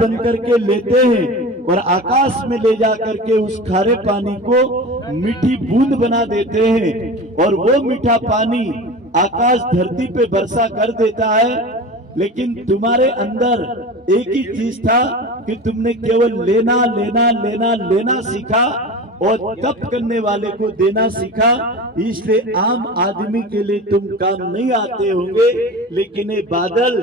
बन करके लेते हैं और आकाश में ले जा करके उस खारे पानी को मीठी बूंद बना देते हैं और वो मीठा पानी आकाश धरती पे वर्षा कर देता है। लेकिन तुम्हारे अंदर एक ही चीज था कि तुमने केवल लेना लेना लेना लेना सीखा और तप करने वाले को देना सीखा। इसलिए आम आदमी के लिए तुम काम नहीं आते होंगे, लेकिन ये बादल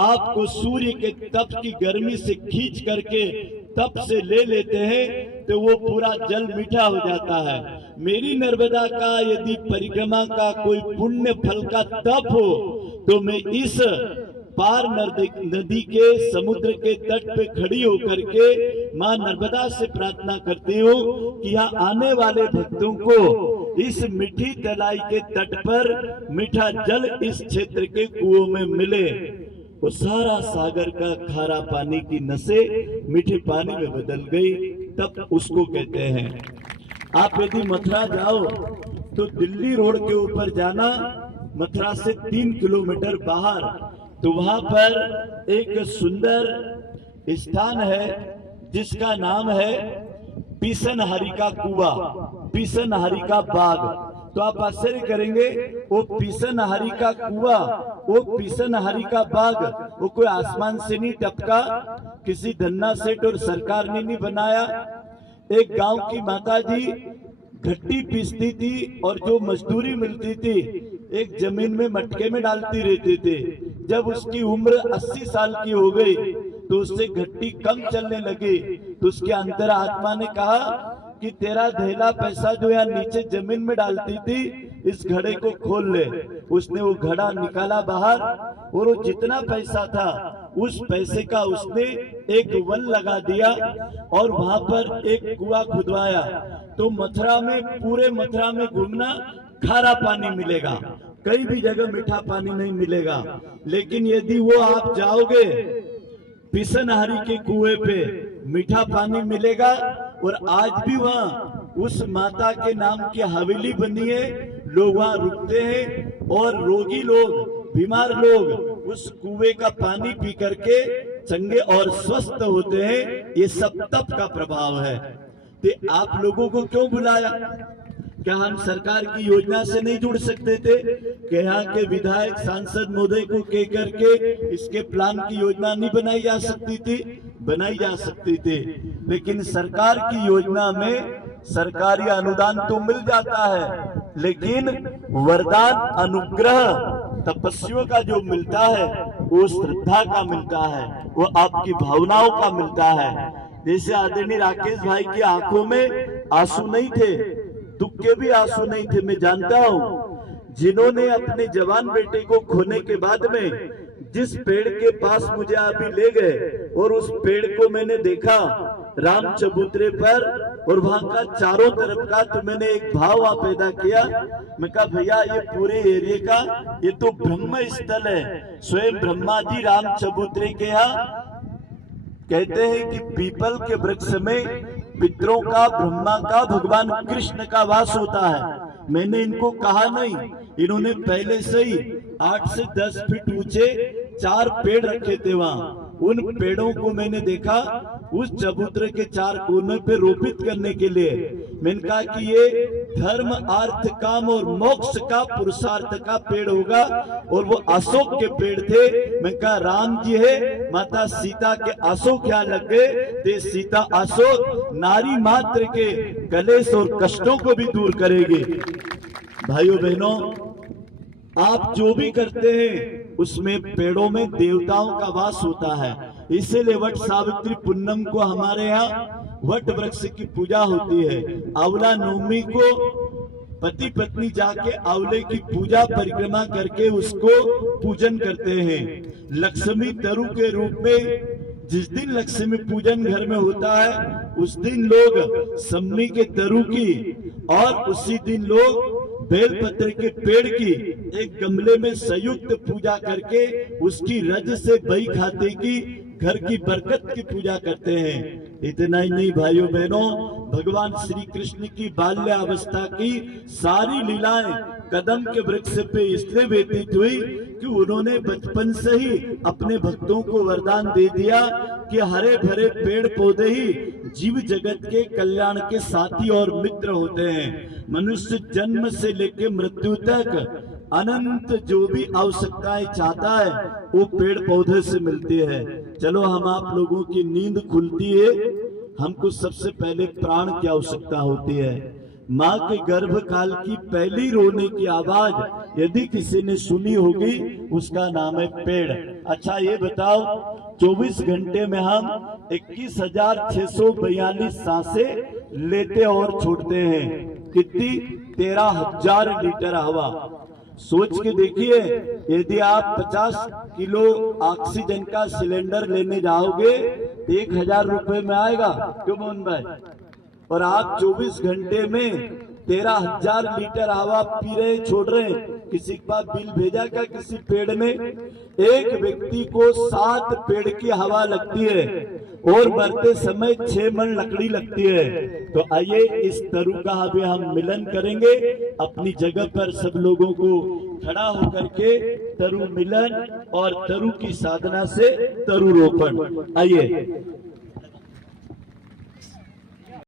आपको सूर्य के तप की गर्मी से खींच करके तप से ले लेते हैं तो वो पूरा जल मीठा हो जाता है। मेरी नर्मदा का यदि परिक्रमा का कोई पुण्य फल का तप हो तो मैं इस पार नदी के समुद्र के तट पे खड़ी होकर के मां नर्मदा से प्रार्थना करती हूँ कि यहाँ आने वाले भक्तों को इस मीठी तलाई के तट पर मीठा जल इस क्षेत्र के कुओं में मिले। वो सारा सागर का खारा पानी की नसें मीठे पानी में बदल गई, तब उसको कहते हैं। आप यदि मथुरा जाओ तो दिल्ली रोड के ऊपर जाना, मथुरा से 3 किलोमीटर बाहर, तो वहां पर एक सुंदर स्थान है जिसका नाम है पीसनहरी का कुआं, पीसनहरी का बाग। तो आप आश्चर्य करेंगे, वो पीसनहरी का कुआं, वो पीसनहरी का बाग, वो कोई आसमान से नहीं टपका, किसी धन्ना सेठ और सरकार ने नहीं बनाया। एक गांव की माताजी घट्टी पीसती थी और जो मजदूरी मिलती थी एक जमीन में मटके में डालती रहती थी। जब उसकी उम्र 80 साल की हो गई तो उससे घट्टी कम चलने लगी, तो उसके अंतर आत्मा ने कहा कि तेरा धेला पैसा जो यहाँ नीचे जमीन में डालती थी, इस घड़े को खोल ले। उसने वो घड़ा निकाला बाहर और वो जितना पैसा था उस पैसे का उसने एक वन लगा दिया और वहां पर एक कुआं खुदवाया। तो मथुरा में, पूरे मथुरा में घूमना, खारा पानी मिलेगा, कहीं भी जगह मीठा पानी नहीं मिलेगा। लेकिन यदि वो आप जाओगे पीसनहरी के कुएं पे, मीठा पानी मिलेगा। और आज भी वहाँ उस माता के नाम की हवेली बनी है, लोग वहाँ रुकते हैं और रोगी लोग, बीमार लोग उस कुएं का पानी पी करके चंगे और स्वस्थ होते हैं। ये सब तप का प्रभाव है। तो आप लोगों को क्यों बुलाया? क्या हम सरकार की योजना से नहीं जुड़ सकते थे? क्या यहाँ के विधायक सांसद महोदय को कह करके इसके प्लान की योजना नहीं बनाई जा सकती थी? बनाई जा सकती थी। लेकिन सरकार की योजना में सरकारी अनुदान तो मिल जाता है, लेकिन वरदान, अनुग्रह, तपस्वियों का जो मिलता है वो श्रद्धा का मिलता है, वो आपकी भावनाओं का मिलता है। जैसे आदरणीय राकेश भाई की आंखों में आंसू नहीं थे, दुख के भी आंसू नहीं थे। मैं जानता हूँ जिन्होंने अपने जवान बेटे को खोने के बाद में जिस पेड़ के पास मुझे अभी ले गए और उस पेड़ को मैंने देखा राम चबूतरे पर और वहां का चारों तरफ का, तो मैंने एक भाव वहां पैदा किया। मैं कहा भैया ये पूरे एरिया का ये तो ब्रह्म स्थल है। स्वयं ब्रह्मा जी राम चबूतरे के यहाँ कहते हैं कि पीपल के वृक्ष में पितरों का, ब्रह्मा का, भगवान कृष्ण का वास होता है। मैंने इनको कहा नहीं, इन्होंने पहले से ही 8 से 10 फीट ऊंचे 4 पेड़ रखे थे वहां। उन पेड़ों को मैंने देखा उस चबूतरे के 4 कोने पे रोपित करने के लिए। मैंने कहा कि ये धर्म, अर्थ, काम और मोक्ष का पुरुषार्थ का पेड़ होगा, और वो अशोक के पेड़ थे। मैं कहा राम जी है, माता सीता के अशोक यहाँ लग गए थे। सीता अशोक नारी मात्र के कलेश और कष्टों को भी दूर करेगी। भाइयों बहनों, आप जो भी करते हैं उसमें पेड़ों में देवताओं का वास होता है। इसीलिए वट सावित्री पूनम को हमारे यहाँ वट वृक्ष की पूजा होती है। आंवला नवमी को पति पत्नी जाके आंवले की पूजा परिक्रमा करके उसको पूजन करते हैं। लक्ष्मी तरु के रूप में जिस दिन लक्ष्मी पूजन घर में होता है उस दिन लोग सम्मी के तरु की और उसी दिन लोग बेलपत्र के पेड़ की एक गमले में संयुक्त पूजा करके उसकी रज से बही खाते की घर की बरकत की पूजा करते हैं। इतना ही नहीं भाइयों बहनों, भगवान श्री कृष्ण की बाल्यावस्था की सारी लीलाएं कदम के वृक्ष पे इसलिए व्यतीत हुई कि उन्होंने बचपन से ही अपने भक्तों को वरदान दे दिया कि हरे भरे पेड़ पौधे ही जीव जगत के कल्याण के साथी और मित्र होते हैं। मनुष्य जन्म से लेकर मृत्यु तक अनंत जो भी आवश्यकताएं चाहता है वो पेड़ पौधे से मिलती है। चलो हम आप लोगों की नींद खुलती है, हमको सबसे पहले प्राण की आवश्यकता होती है। माँ के गर्भ काल की पहली रोने की आवाज यदि किसी ने सुनी होगी उसका नाम है पेड़। अच्छा ये बताओ 24 घंटे में हम 21,642 सांसें लेते और छोड़ते हैं। कितनी? 13,000 लीटर हवा। सोच के देखिए, यदि आप 50 किलो ऑक्सीजन का सिलेंडर लेने जाओगे 1,000 रुपए में आएगा, क्यों मोहन भाई? और आप 24 घंटे में 13,000 लीटर हवा पी रहे छोड़ रहे, किसी के पास बिल भेजा क्या किसी पेड़ ने? एक व्यक्ति को 7 पेड़ की हवा लगती है और मरते समय 6 मन लकड़ी लगती है। तो आइए इस तरु का अभी हम मिलन करेंगे। अपनी जगह पर सब लोगों को खड़ा होकर के तरु मिलन और तरु की साधना से तरु रोपण। आइए।